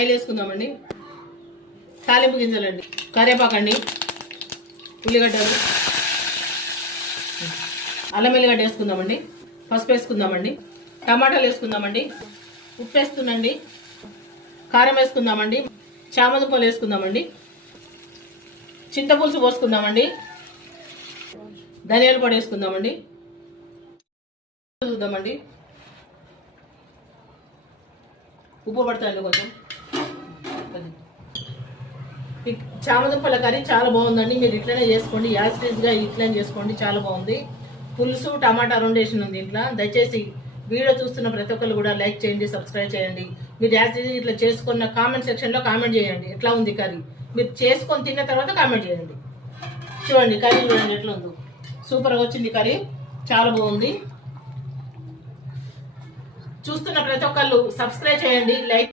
Oil వేసుకుందామండి. తాలింపు గింజలండి, కరివేపాకండి, ఉల్లిగడ్డలు, అల్లం వెల్లిగడ్డ వేసుకుందామండి. పసుపు వేసుకుందామండి. టమాటాలు వేసుకుందామండి. ఉప్పు వేస్తుందండి. కారం వేసుకుందామండి. చామదుంపలు వేసుకుందామండి. చింతపులుసు పోసుకుందామండి. ధనియాల పొడి వేసుకుందామండి. చూద్దామండి, ఉప్పు పడతాయండి కొంచెం. చామదుంపల కర్రీ చాలా బాగుందండి. మీరు ఇట్లనే చేసుకోండి, యాసిడ్గా ఇట్లనే చేసుకోండి, చాలా బాగుంది. పులుసు టమాటా రెండు వేసినాం దీంట్లో. దయచేసి వీడియో చూస్తున్న ప్రతి ఒక్కరు కూడా లైక్ చేయండి, సబ్స్క్రైబ్ చేయండి. మీరు యాసిడ్ ఇట్లా చేసుకున్న కామెంట్ సెక్షన్లో కామెంట్ చేయండి ఎట్లా ఉంది కర్రీ. మీరు చేసుకొని తిన్న తర్వాత కామెంట్ చేయండి. చూడండి కర్రీ చూడండి ఎట్లా ఉందో, సూపర్గా వచ్చింది కర్రీ, చాలా బాగుంది. చూస్తున్న ప్రతి ఒక్కళ్ళు సబ్స్క్రైబ్ చేయండి, లైక్